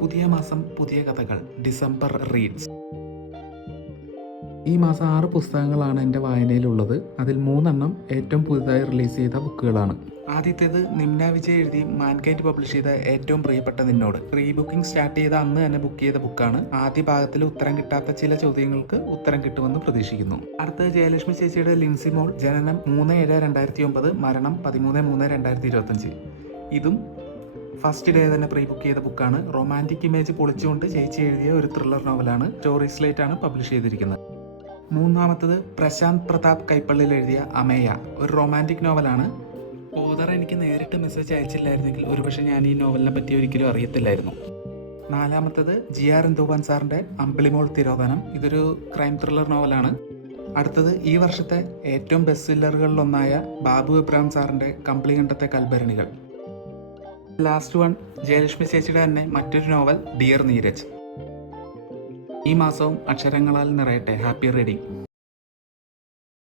പുതിയ മാസം പുതിയ കഥകൾ ഡിസംബർ റീഡ്സ്. ഈ മാസം 6 പുസ്തകങ്ങളാണ് എൻ്റെ വായനയിലുള്ളത്. അതിൽ 3 ഏറ്റവും പുതുതായി റിലീസ് ചെയ്ത ബുക്കുകളാണ്. ആദ്യത്തേത് നിംന വിജയ് എഴുതി മാൻകൈൻഡ് പബ്ലിഷ് ചെയ്ത ഏറ്റവും പ്രിയപ്പെട്ട നിന്നോട്. പ്രീ ബുക്കിംഗ് സ്റ്റാർട്ട് ചെയ്ത അന്ന് തന്നെ ബുക്ക് ചെയ്ത ബുക്കാണ്. ആദ്യ ഭാഗത്തിൽ ഉത്തരം കിട്ടാത്ത ചില ചോദ്യങ്ങൾക്ക് ഉത്തരം കിട്ടുമെന്ന് പ്രതീക്ഷിക്കുന്നു. അടുത്തത് ജയലക്ഷ്മി ചേച്ചിയുടെ ലിൻസി മോൾ, ജനനം 3/7/2009, മരണം 13/3/2025. ഇതും ഫസ്റ്റ് ഡേ തന്നെ പ്രീ ബുക്ക് ചെയ്ത ബുക്കാണ്. റൊമാൻറ്റിക് ഇമേജ് പൊളിച്ചുകൊണ്ട് ചേച്ചി എഴുതിയ ഒരു ത്രില്ലർ നോവലാണ്. സ്റ്റോറി സ്ലേറ്റ് ആണ് പബ്ലിഷ് ചെയ്തിരിക്കുന്നത്. മൂന്നാമത്തത് പ്രശാന്ത് പ്രതാപ് കൈപ്പള്ളിൽ എഴുതിയ അമേയ, ഒരു റൊമാൻറ്റിക് നോവലാണ്. ഓതർ എനിക്ക് നേരിട്ട് മെസ്സേജ് അയച്ചില്ലായിരുന്നെങ്കിൽ ഒരുപക്ഷെ ഞാൻ ഈ നോവലിനെ പറ്റി ഒരിക്കലും അറിയത്തില്ലായിരുന്നു. നാലാമത്തത് GR എന്തോബാൻ സാറിൻ്റെ അമ്പിളിമോൾ തിരോധനം, ഇതൊരു ക്രൈം ത്രില്ലർ നോവലാണ്. അടുത്തത് ഈ വർഷത്തെ ഏറ്റവും ബെസ്റ്റ് സെല്ലറുകളിലൊന്നായ ബാബു എബ്രഹാം സാറിൻ്റെ കമ്പിളികണ്ടത്തെ കൽഭരണികൾ. ലാസ്റ്റ് വൺ ജയലക്ഷ്മി ചേച്ചിയുടെ തന്നെ മറ്റൊരു നോവൽ ഡിയർ നീരജ്. ഈ മാസവും അക്ഷരങ്ങളാൽ നിറയട്ടെ. Happy reading.